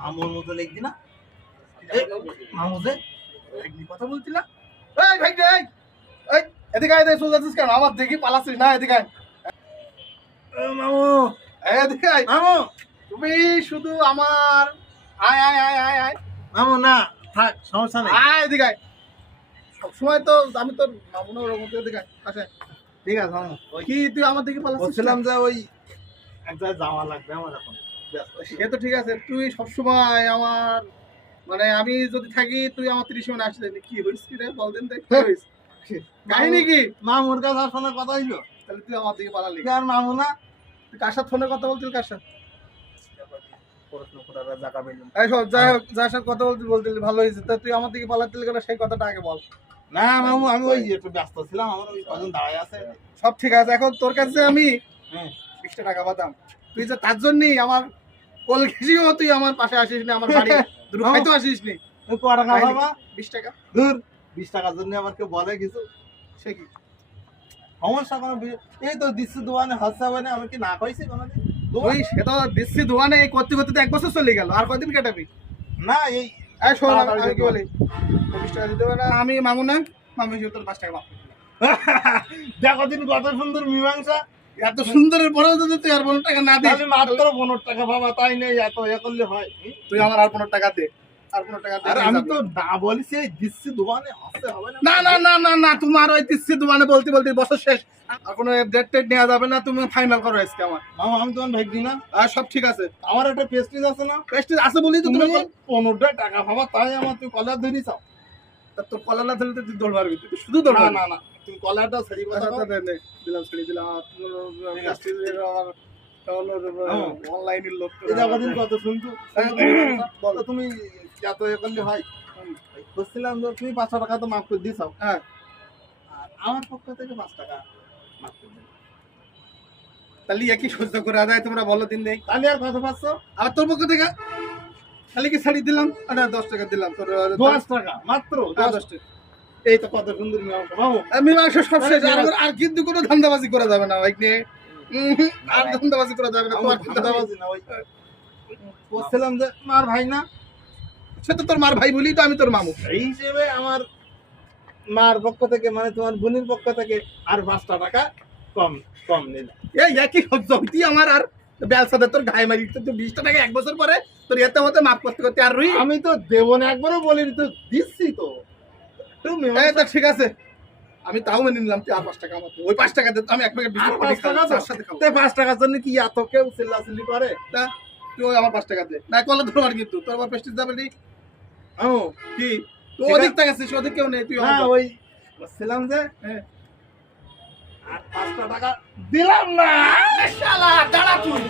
মামুর মতো লিখবি না? মামু যে কথা বলছিলাম, এই ভাই এই এই এদিকে আয়, চলে যাচ্ছিস কেন? আমার দেখি পালাচ্ছিস না, এদিকে আয়। মামু এদিকে আয়। মামু তুমি শুধু আমার আয় আয় আয় আয় আয়। মামু না থাক, সমস্যা নেই, আয় এদিকে আয়। সবসময় তো আমি তোর মামু না, ওরকম এদিকে আয়, আসে। ঠিক আছে মামু। কি তুই আমার দিকে পালাচ্ছিস? বলছিলাম যে ওই এক জায়গায় যাওয়া লাগবে আমার এখন। সে তো ঠিক আছে, তুই সবসময় আমার মানে আমি যদি থাকি তুই আমার 30 মিনিট আসলে কি হইস কি রে বল দেন দেখ, কাহিনী কি? মামুর কাছে ফোনে কথা হইলো, তাহলে তুই আমার দিকে পালালি। আর মামু না, তুই কার সাথে ফোনে কথা বলছিস? কার সাথে? যার সাথে কথা বলতে ভালো হয়েছে, তা তুই আমার দিকে পালাতে গেলে সেই কথাটা আগে বল। না মামু, আমি ওই একটু ব্যস্ত ছিলাম, আমার ওই কজন দাঁড়ায় আছে। সব ঠিক আছে, এখন তোর কাছে আমি 20 টাকা পাতাম, তুই যে তার জন্যই আমার কোল ঘেঁষিও তুই আমার পাশে আসিস না, আমার বাড়ি দুটো খাইতে আসিস নি। তুই ক টাকা পাবা? 20 টাকা। দূর, 20 টাকার জন্য আমার কেউ বলে কিছু? সে কি সমস্যা? কোনো এই তো দিচ্ছি দোকানে হাসা মানে আমি কি না কইছি কোনোদিন? তুই সে তো দিচ্ছি দোকানে এই করতে করতে তো 1 বছর চলে গেল, আর কয়দিন কাটাবি? না এই শোন, আমি কি বলি, 20 টাকা দিতে হবে না, আমি মামু না, মামু হিসেবে তোর 5 টাকা পাবো। দেখো দিন কত সুন্দর মীমাংসা, এত সুন্দরের পরেও যদি তুই আর 15 টাকা না দিস, আমি মাত্র 15 টাকা পাবা, তাই নেই এত এ করলে হয়? তুই আমার আর 15 টাকা দে, আর 15 টাকা দে। আরে আমি তো না বলিস এই দিচ্ছি দোকানে আসতে হবে না। না না না না, তোমার ওই দিচ্ছি দোকানে বলতে বলতে বছর শেষ, আর কোনো ডেট টেট নেওয়া যাবে না, তুমি ফাইনাল করো আজকে আমার। মামা আমি তোমার ভাগ্যি না, আর সব ঠিক আছে, আমার একটা পেস্টিজ আছে না, পেস্টিজ আছে বলি তো তুমি 15 টাকা পাবা, তাই আমার তুই কলার ধরি চাও। তোর কলার না ধরলে তুই দৌড় মারবি, তুই শুধু দৌড়। না না তুমি কলারটা ছেড়ে কথা দিলাম, ছেড়ে দিলাম। অনলাইনের লোক কত শুনতো, বলো তুমি এত এ করলে হয়? বুঝছিলাম যে তুমি 500 টাকা তো মাফ করে দিয়েছ, হ্যাঁ, আর আমার পক্ষ থেকে 5 টাকা মাফ করে দিন। তাহলে একই সহ্য করে আদায়, তোমরা বলো দিন নেই, তাহলে আর কত পাচ্ছ? আর তোর পক্ষ থেকে তাহলে কি ছাড়ি দিলাম, 10 টাকা দিলাম, তোর 10 টাকা মাত্র, 10 টাকা। এই তো কত সুন্দর মীমাংসা সব শেষ, আর কিন্তু কোনো ধান্দাবাজি করা যাবে না ভাই, আর ধান্দাবাজি করা যাবে না। তোমার ধান্দাবাজি না, ওই বলছিলাম যে মার ভাই না, সে তো তোর মার ভাই বলি তো আমি তোর মামু, এই হিসেবে আমার মার পক্ষ থেকে মানে তোমার বোনের পক্ষ থেকে আর 5 টাকা কম কম নিলাম। এই একই সহ্য হইতি আমার, আর ব্যবসাতে তোর গায়ে মারি তো 20 টাকা 1 বছর পরে তোর এতে হতে মাফ করতে করতে আর রই। আমি তো দেব না, একবারও বলিনি তো, দিচ্ছি তো তুমি। এই তো ঠিক আছে, আমি তাও মেনে নিলাম, তুই আর 5 টাকা আমার, ওই 5 টাকা দে, আমি এক প্যাকেট বিস্কুট খাবো তার সাথে খাবো। তাই 5 টাকার জন্য কি এত কেউ চিল্লাচিল্লি করে? তা তুই আমার 5 টাকা দে, না কলা ধরবার, কিন্তু তোর আমার পেস্টিজ যাবে নি। ও কি তুই অধিক টাকা আছিস, অধিক কেউ নেই, তুই আমার ওই বলছিলাম যে আর 5 টাকা দিলাম না। শালা দাঁড়া তুই।